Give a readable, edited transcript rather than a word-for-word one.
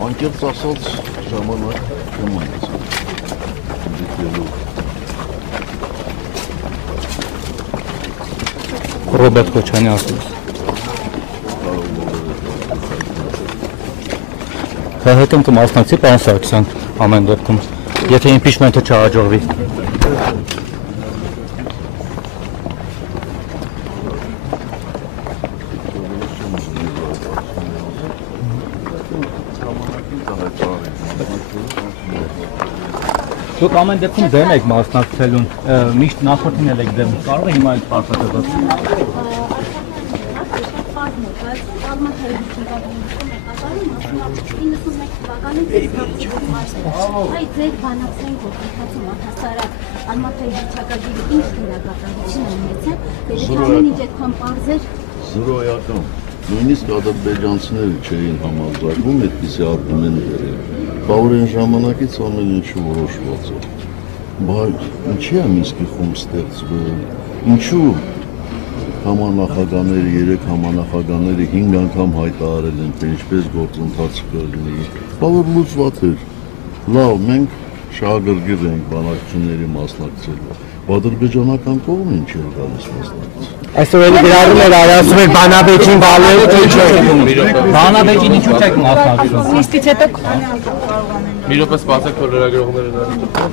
Անկեղծ ասած ժամանակ չեմ ունեցել։ Ռոբերտ Քոչյանի ասում։ Հետո կմասնակցի պարոն Սարգսյան ամեն դեպքում, եթե իմպիչմենթը չհաջողվի։ Դուք ամեն դեպքում դեմ եք մասնակցելուն, միշտ նախորդին եք դեմ, կարող է հիմա այդ պարտադված։ Այդ ձեր բանակցային գործընթացում առհասարակ Արմաթայի հռչակագիրը ինչ դերակատարություն ունեցել, եթե ամեն ինչ այդքան պարզ էր։ Զրոյական, նույնիսկ ադրբեջանցիները չէին համաձայնվում այդպիսի արգումենտները, բավարար այն ժամանակից ամեն ինչը որոշված է։ Բայց ինչի է Մինսկի խումբ ստեղծվել, ինչու համանախագահները, 3 համանախագահները 5 անգամ հայտարարել են, թե ինչպես գործընթացը կլինի, բավարար լուծված էր։ Լավ, մենք շահագրգիռ ենք բանակցությունների մասնակցելու, ադրբեջանական կողմը ինչ էր գալիս մասնակցել։ Այսօր էլի գրառում էր ասում էր բանաբեջին բալերը բանաբեջին ինչու չեք մասնակցում։ Նիստից հետո մի րոպե սպասեք, որ լրագրողները դառնան։